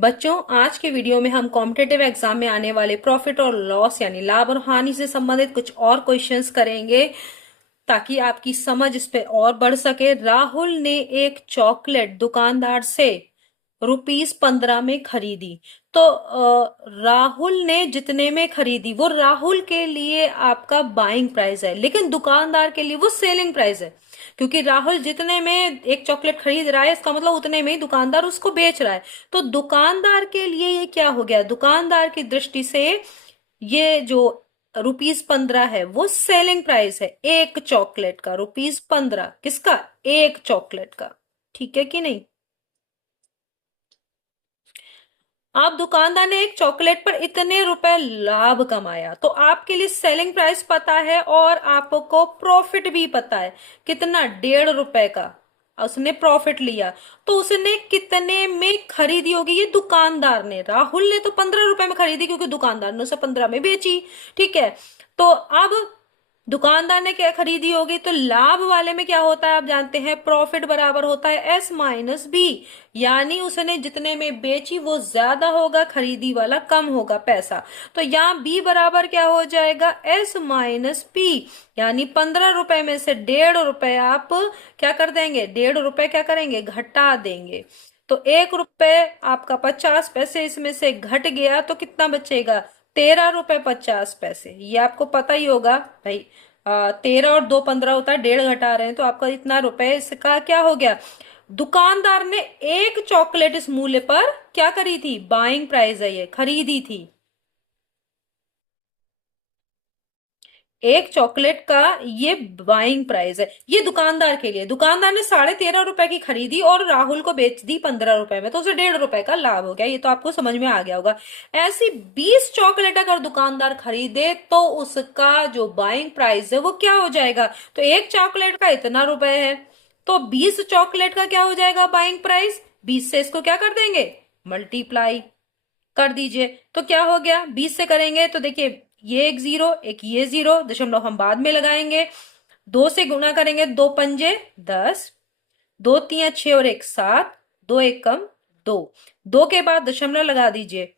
बच्चों, आज के वीडियो में हम कॉम्पिटेटिव एग्जाम में आने वाले प्रॉफिट और लॉस यानी लाभ और हानि से संबंधित कुछ और क्वेश्चंस करेंगे ताकि आपकी समझ इस पे और बढ़ सके। राहुल ने एक चॉकलेट दुकानदार से ₹15 में खरीदी। तो राहुल ने जितने में खरीदी वो राहुल के लिए आपका बाइंग प्राइस है, लेकिन दुकानदार के लिए वो सेलिंग प्राइस है। क्योंकि राहुल जितने में एक चॉकलेट खरीद रहा है, इसका मतलब उतने में ही दुकानदार उसको बेच रहा है। तो दुकानदार के लिए ये क्या हो गया? दुकानदार की दृष्टि से ये जो ₹15 है वो सेलिंग प्राइस है। एक चॉकलेट का ₹15, किसका? एक चॉकलेट का। ठीक है कि नहीं? अब दुकानदार ने एक चॉकलेट पर इतने रुपए लाभ कमाया, तो आपके लिए सेलिंग प्राइस पता है और आपको प्रॉफिट भी पता है। कितना? ₹1.5 का उसने प्रॉफिट लिया। तो उसने कितने में खरीदी होगी? ये दुकानदार ने। राहुल ने तो ₹15 में खरीदी क्योंकि दुकानदार ने उसे 15 में बेची। ठीक है। तो अब दुकानदार ने क्या खरीदी होगी? तो लाभ वाले में क्या होता है आप जानते हैं, प्रॉफिट बराबर होता है S माइनस बी। यानी उसने जितने में बेची वो ज्यादा होगा, खरीदी वाला कम होगा पैसा। तो यहाँ बी बराबर क्या हो जाएगा? S minus P. यानी ₹15 में से ₹1.5 आप क्या कर देंगे? ₹1.5 क्या करेंगे? घटा देंगे। तो ₹1 आपका 50 पैसे इसमें से घट गया, तो कितना बचेगा? ₹13.50। ये आपको पता ही होगा भाई। 13 और 2 15 होता है, 1.5 घटा रहे हैं तो आपका इतना रुपए इसका क्या हो गया? दुकानदार ने एक चॉकलेट इस मूल्य पर क्या करी थी? बाइंग प्राइस है, ये खरीदी थी। एक चॉकलेट का ये बाइंग प्राइस है। ये दुकानदार के लिए। दुकानदार ने ₹13.5 की खरीदी और राहुल को बेच दी ₹15 में, तो उसे ₹1.5 का लाभ हो गया। ये तो आपको समझ में आ गया होगा। ऐसी 20 चॉकलेट अगर दुकानदार खरीदे तो उसका जो बाइंग प्राइस है वो क्या हो जाएगा? तो एक चॉकलेट का इतना रुपए है, तो 20 चॉकलेट का क्या हो जाएगा बाइंग प्राइस? 20 से इसको क्या कर देंगे? मल्टीप्लाई कर दीजिए। तो क्या हो गया? 20 से करेंगे तो देखिए, ये एक जीरो, एक ये जीरो, दशमलव हम बाद में लगाएंगे। 2 से गुणा करेंगे, 2 पंजे 10, 2 तिया 6 और 1 7, 2 एक कम 2। 2 के बाद दशमलव लगा दीजिए।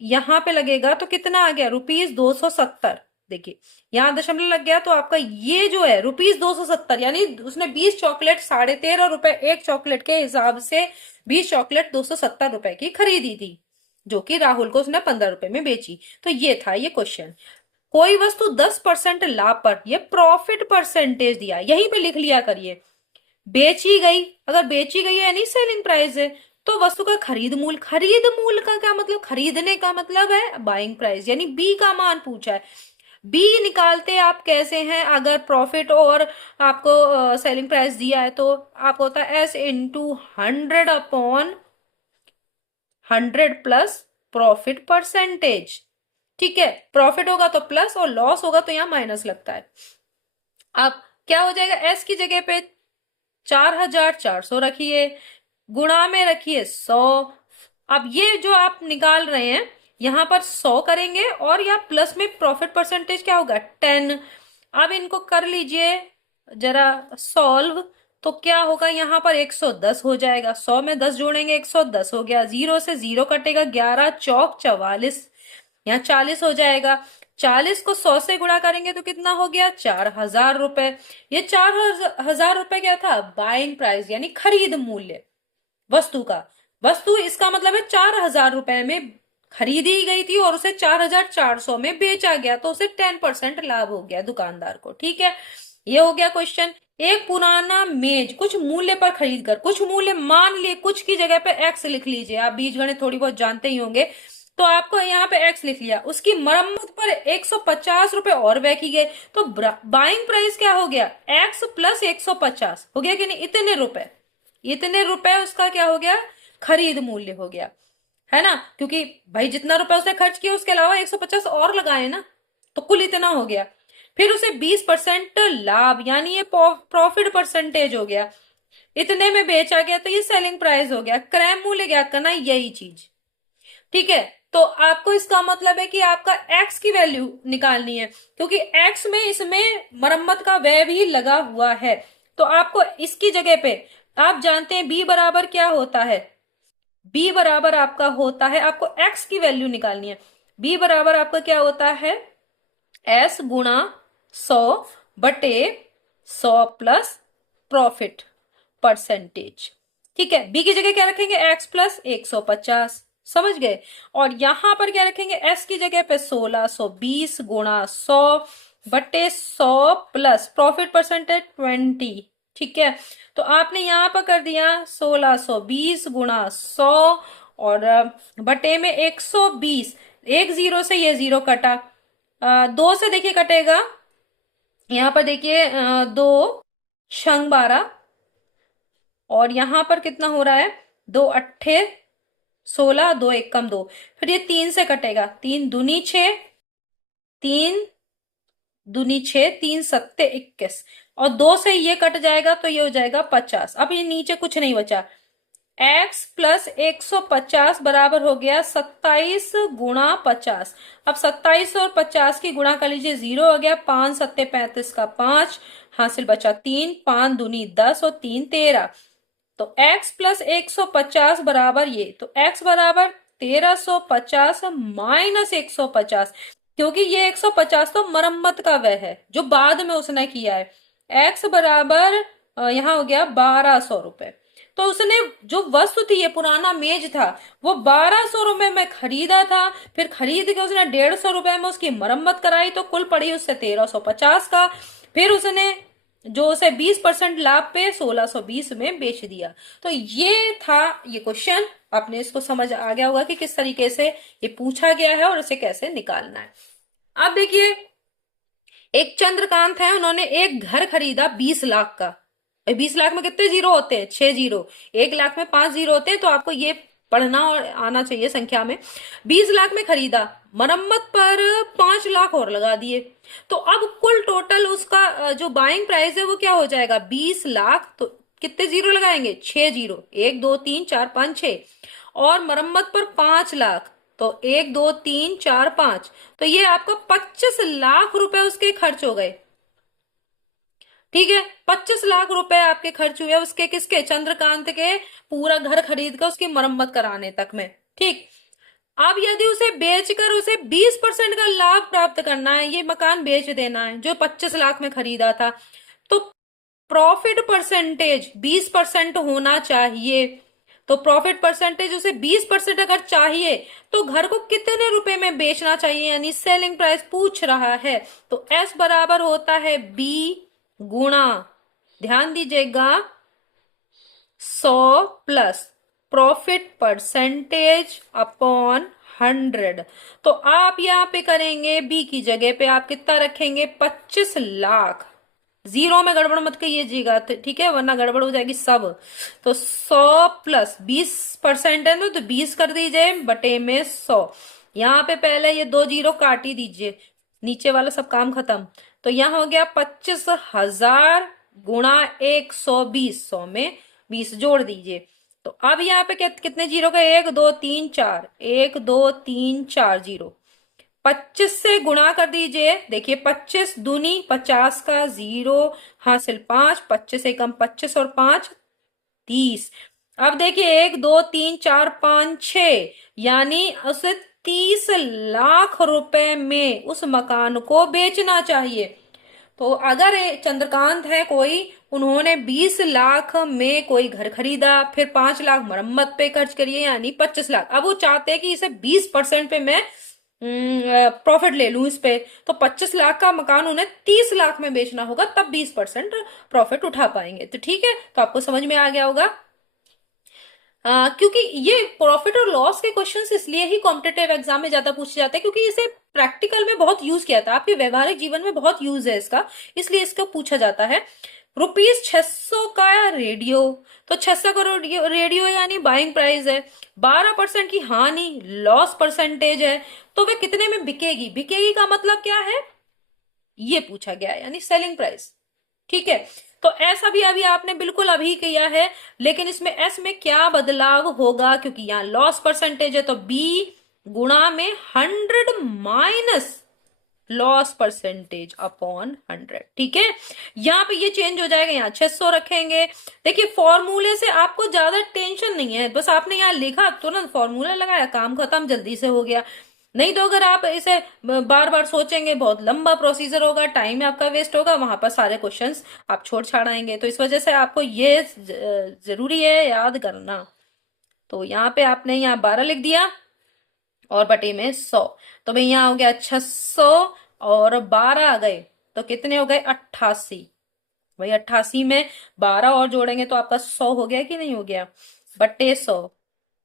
यहां पे लगेगा तो कितना आ गया? ₹270। देखिए, यहां दशमलव लग गया तो आपका ये जो है ₹270, यानी उसने 20 चॉकलेट ₹13.5 एक चॉकलेट के हिसाब से 20 चॉकलेट ₹270 की खरीदी थी, जो कि राहुल को उसने ₹15 में बेची। तो ये था ये क्वेश्चन। कोई वस्तु 10% लाभ पर, ये प्रॉफिट परसेंटेज दिया, यहीं पे लिख लिया करिए। बेची गई, अगर बेची गई है यानी सेलिंग प्राइस है। तो वस्तु का खरीद मूल्य का क्या मतलब? खरीदने का मतलब है बाइंग प्राइस, यानी बी का मान पूछा है। बी निकालते आप कैसे हैं? अगर प्रॉफिट और आपको सेलिंग प्राइस दिया है तो आपको होता है S into 100/100 plus profit percentage. ठीक है। प्रॉफिट होगा तो प्लस और लॉस होगा तो यहाँ माइनस लगता है। अब क्या हो जाएगा? एस की जगह पे 4400 रखिए, गुणा में रखिए 100। अब ये जो आप निकाल रहे हैं यहां पर 100 करेंगे और या प्लस में प्रॉफिट परसेंटेज क्या होगा? 10। अब इनको कर लीजिए जरा सॉल्व। तो क्या होगा? यहाँ पर 110 हो जाएगा। 100 में 10 जोड़ेंगे, 110 हो गया। 0 से 0 कटेगा, 11 चौक 44, यहाँ 40 हो जाएगा। 40 को 100 से गुणा करेंगे तो कितना हो गया? ₹4000। ये ₹4000 क्या था? बाइंग प्राइस यानी खरीद मूल्य वस्तु का। वस्तु इसका मतलब है ₹4000 में खरीदी गई थी और उसे 4400 में बेचा गया, तो उसे 10% लाभ हो गया दुकानदार को। ठीक है। ये हो गया क्वेश्चन। एक पुराना मेज कुछ मूल्य पर खरीद कर, कुछ मूल्य मान लिए, कुछ की जगह पे एक्स लिख लीजिए। आप बीजगणित थोड़ी बहुत जानते ही होंगे। तो आपको यहाँ पे एक्स लिख लिया, उसकी मरम्मत पर ₹150 और व्यय की गए, तो बाइंग प्राइस क्या हो गया? एक्स प्लस 150 हो गया कि नहीं? इतने रुपए, इतने रुपए उसका क्या हो गया? खरीद मूल्य हो गया, है ना? क्योंकि भाई जितना रुपए उसने खर्च किया उसके अलावा 150 और लगाए ना, तो कुल इतना हो गया। फिर उसे 20% लाभ, यानी ये प्रॉफिट परसेंटेज हो गया। इतने में बेचा गया तो ये सेलिंग प्राइस हो गया। क्रय मूल्य ज्ञात करना, यही चीज। ठीक है। तो आपको इसका मतलब है कि आपका एक्स की वैल्यू निकालनी है, क्योंकि एक्स में इसमें मरम्मत का व्यय भी लगा हुआ है। तो आपको इसकी जगह पे, आप जानते हैं बी बराबर क्या होता है? बी बराबर आपका होता है, आपको एक्स की वैल्यू निकालनी है। बी बराबर आपका क्या होता है, एस गुणा 100/100 प्लस प्रॉफिट परसेंटेज। ठीक है, बी की जगह क्या रखेंगे, एक्स प्लस 150, समझ गए। और यहां पर क्या रखेंगे, एस की जगह पे 1620 गुणा 100/100 प्लस प्रॉफिट परसेंटेज 20। ठीक है, तो आपने यहां पर कर दिया 1620 गुणा 100 और बटे में 120। एक जीरो से ये जीरो कटा, दो से देखिए कटेगा, यहां पर देखिए दो छंग 12, और यहां पर कितना हो रहा है, 2 अट्ठे 16, 2 1 कम 2, फिर ये 3 से कटेगा, 3 दूनी 6, 3 दूनी 6, 3 सत्ते 21, और 2 से ये कट जाएगा तो ये हो जाएगा 50। अब ये नीचे कुछ नहीं बचा, x प्लस 150 बराबर हो गया 27 गुणा 50। अब 27 और 50 की गुणा कर लीजिए, 0 हो गया, 5 सत्ते 35 का 5, हासिल बचा 3, 5 दूनी 10 और 3 13। तो x प्लस 150 बराबर ये, तो x बराबर 1350 माइनस 150, क्योंकि ये 150 तो मरम्मत का वह है जो बाद में उसने किया है। x बराबर यहां हो गया 1200 रुपए। तो उसने जो वस्तु थी, ये पुराना मेज था, वो 1200 रुपए में खरीदा था, फिर खरीद के उसने 150 रुपए में उसकी मरम्मत कराई, तो कुल पड़ी उससे 1350 का। फिर उसने जो उसे 20% लाभ पे 1620 में बेच दिया। तो ये था ये क्वेश्चन, आपने इसको समझ आ गया होगा कि किस तरीके से ये पूछा गया है और इसे कैसे निकालना है। अब देखिए, एक चंद्रकांत है, उन्होंने एक घर खरीदा 20 लाख का। 20 लाख में कितने जीरो होते हैं, 6 जीरो। 1 लाख में 5 जीरो होते हैं, तो आपको ये पढ़ना और आना चाहिए संख्या में। 20 लाख में खरीदा, मरम्मत पर 5 लाख और लगा दिए, तो अब कुल टोटल उसका जो बाइंग प्राइस है वो क्या हो जाएगा, 20 लाख। तो कितने जीरो लगाएंगे, 6 जीरो, 1 2 3 4 5 6, और मरम्मत पर 5 लाख, तो 1 2 3 4 5, तो ये आपका 25 लाख रुपए उसके खर्च हो गए। ठीक है, 25 लाख रुपए आपके खर्च हुए उसके, किसके, चंद्रकांत के, पूरा घर खरीद कर उसकी मरम्मत कराने तक में। ठीक, अब यदि उसे बेचकर उसे 20% का लाभ प्राप्त करना है, ये मकान बेच देना है जो 25 लाख में खरीदा था, तो प्रॉफिट परसेंटेज 20% होना चाहिए। तो प्रॉफिट परसेंटेज उसे 20% अगर चाहिए, तो घर को कितने रुपए में बेचना चाहिए, यानी सेलिंग प्राइस पूछ रहा है। तो एस बराबर होता है बी गुणा, ध्यान दीजिएगा, 100 प्लस प्रॉफिट परसेंटेज अपॉन 100। तो आप यहां पे करेंगे, बी की जगह पे आप कितना रखेंगे, 25 लाख। जीरो में गड़बड़ मत करिएगा, ठीक है, वरना गड़बड़ हो जाएगी सब। तो 100 प्लस 20% है ना, तो 20 कर दीजिए बटे में 100। यहाँ पे पहले ये 2 जीरो काट ही दीजिए, नीचे वाला सब काम खत्म। तो यहाँ हो गया 25,000 गुणा 120, 100 में 20 जोड़ दीजिए। तो अब यहाँ पे कितने जीरो का, 1 2 3 4, 1 2 3 4 जीरो। 25 से गुणा कर दीजिए, देखिए 25 दूनी 50 का, जीरो, हासिल 5, 25 से कम 25 और 5 30। अब देखिए 1 2 3 4 5 6, यानी उसे 30 लाख रुपए में उस मकान को बेचना चाहिए। तो अगर चंद्रकांत है कोई, उन्होंने 20 लाख में कोई घर खरीदा, फिर 5 लाख मरम्मत पे खर्च करिए, यानी 25 लाख। अब वो चाहते हैं कि इसे 20% पे मैं प्रॉफिट ले लूं इस पे, तो 25 लाख का मकान उन्हें 30 लाख में बेचना होगा, तब 20% प्रॉफिट उठा पाएंगे। तो ठीक है, तो आपको समझ में आ गया होगा। क्योंकि ये प्रॉफिट और लॉस के क्वेश्चंस इसलिए ही कॉम्पिटेटिव एग्जाम में ज्यादा पूछे जाते हैं, क्योंकि इसे प्रैक्टिकल में बहुत यूज किया था, आपके व्यवहारिक जीवन में बहुत यूज है इसका, इसलिए इसको पूछा जाता है। ₹600 का रेडियो, तो 600 का रेडियो यानी बाइंग प्राइस है, 12% की हानि लॉस परसेंटेज है, तो वे कितने में बिकेगी, बिकेगी का मतलब क्या है, ये पूछा गया है, यानी सेलिंग प्राइस। ठीक है, तो ऐसा भी अभी आपने बिल्कुल अभी किया है, लेकिन इसमें एस में क्या बदलाव होगा, क्योंकि यहां लॉस परसेंटेज है, तो बी गुणा में 100 माइनस लॉस परसेंटेज अपॉन 100। ठीक है, यहाँ पे ये चेंज हो जाएगा, यहाँ 600 रखेंगे। देखिए फॉर्मूले से आपको ज्यादा टेंशन नहीं है, बस आपने यहाँ लिखा तुरंत फॉर्मूला लगाया, काम खत्म, जल्दी से हो गया। नहीं तो अगर आप इसे बार बार सोचेंगे, बहुत लंबा प्रोसीजर होगा, टाइम आपका वेस्ट होगा, वहां पर सारे क्वेश्चंस आप छोड़ छाड़ आएंगे। तो इस वजह से आपको ये जरूरी है याद करना। तो यहाँ पे आपने यहाँ 12 लिख दिया और बटे में 100, तो भाई यहाँ हो गया 600 और 12 आ गए तो कितने हो गए 88। भाई 88 में 12 और जोड़ेंगे तो आपका 100 हो गया कि नहीं हो गया, बटे 100।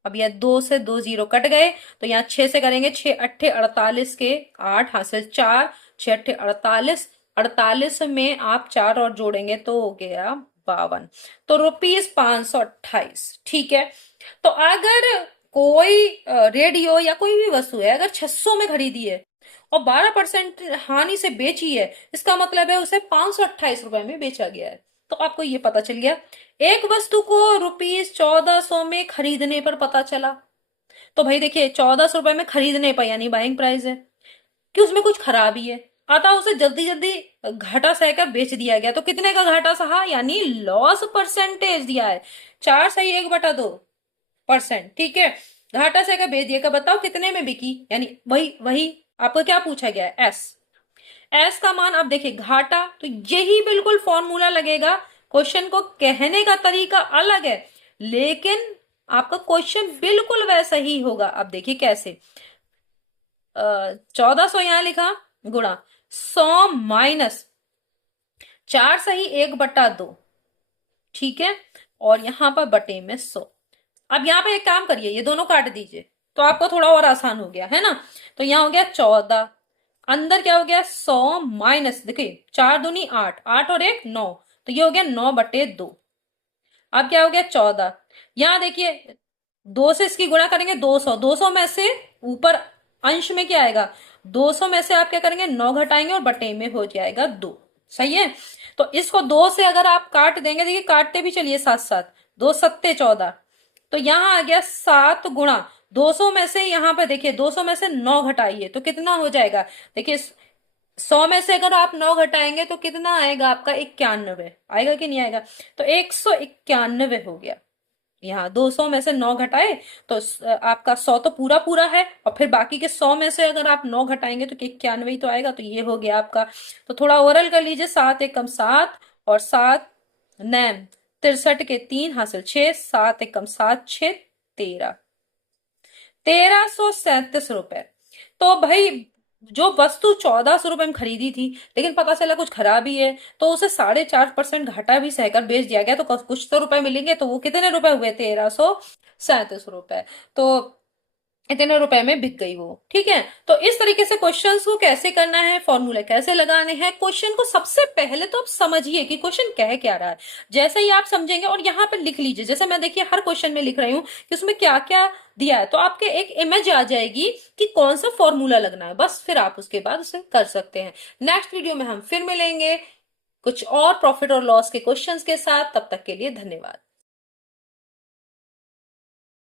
अब यह 2 से 2 जीरो कट गए, तो यहाँ 6 से करेंगे, 6 अट्ठे 48 के 8 हासिल 4, 6 अट्ठे 48, 48 में आप 4 और जोड़ेंगे तो हो गया 52, तो ₹528। ठीक है, तो अगर कोई रेडियो या कोई भी वस्तु है अगर 600 में खरीदी है और 12% हानि से बेची है, इसका मतलब है उसे 528 रुपए में बेचा गया है। तो आपको ये पता चल गया। एक वस्तु को ₹1400 में खरीदने पर पता चला, तो भाई देखिए 1400 रुपए में खरीदने पर यानी बाइंग प्राइस है कि उसमें कुछ खराबी है, अतः उसे जल्दी जल्दी घाटा सहकर बेच दिया गया। तो कितने का घाटा सहा, यानी लॉस परसेंटेज दिया है 4 सही 1/2%। ठीक है, घाटा सहकर बेच दिया का बताओ कितने में बिकी, यानी वही वही आपको क्या पूछा गया है, एस का मान। अब देखिए घाटा, तो यही बिल्कुल फॉर्मूला लगेगा। क्वेश्चन को कहने का तरीका अलग है, लेकिन आपका क्वेश्चन बिल्कुल वैसा ही होगा। अब देखिए कैसे, 1400 यहां लिखा, गुणा 100 माइनस 4 सही 1/2। ठीक है, और यहां पर बटे में 100। अब यहाँ पे एक काम करिए, ये दोनों काट दीजिए तो आपको थोड़ा और आसान हो गया है ना। तो यहाँ हो गया 14, अंदर क्या हो गया 100 माइनस, देखिए 4 दूनी 8, 8 और 1 9, तो ये हो गया 9/2। अब क्या हो गया 14, यहाँ देखिए 2 से इसकी गुणा करेंगे 200, 200 में से ऊपर अंश में क्या आएगा, 200 में से आप क्या करेंगे 9 घटाएंगे और बटे में हो जाएगा 2। सही है, तो इसको 2 से अगर आप काट देंगे, देखिए काटते भी चलिए साथ साथ, 2 सत्ते 14, तो यहां आ गया 7 गुणा 200 में से, यहां पे देखिए 200 में से 9 घटाइए तो कितना हो जाएगा, देखिए 100 में से अगर आप 9 घटाएंगे तो कितना आएगा आपका 91 आएगा कि नहीं आएगा, तो 191 हो गया। यहाँ 200 में से 9 घटाए तो आपका 100 तो पूरा पूरा है, और फिर बाकी के 100 में से अगर आप 9 घटाएंगे तो 91 ही तो आएगा, तो ये हो गया आपका। तो थोड़ा ओरल कर लीजिए, 7 एकम 7 और 7 नैम 63 के 3 हासिल 6, 7 एकम 7 6 13, 1337 रुपए। तो भाई जो वस्तु 1400 रुपए में खरीदी थी, लेकिन पता चला कुछ खराबी है, तो उसे 4.5% घाटा भी सहकर बेच दिया गया, तो कुछ तो रुपए मिलेंगे, तो वो कितने रुपए हुए 1337 रुपए। तो इतने रुपए में बिक गई वो। ठीक है, तो इस तरीके से क्वेश्चंस को कैसे करना है, फॉर्मूले कैसे लगाने हैं, क्वेश्चन को सबसे पहले तो आप समझिए कि क्वेश्चन कह क्या रहा है। जैसे ही आप समझेंगे और यहाँ पे लिख लीजिए, जैसे मैं देखिए हर क्वेश्चन में लिख रही हूँ कि उसमें क्या क्या दिया है, तो आपके एक इमेज आ जाएगी कि कौन सा फॉर्मूला लगना है, बस फिर आप उसके बाद उसे कर सकते हैं। नेक्स्ट वीडियो में हम फिर मिलेंगे कुछ और प्रॉफिट और लॉस के क्वेश्चंस के साथ, तब तक के लिए धन्यवाद।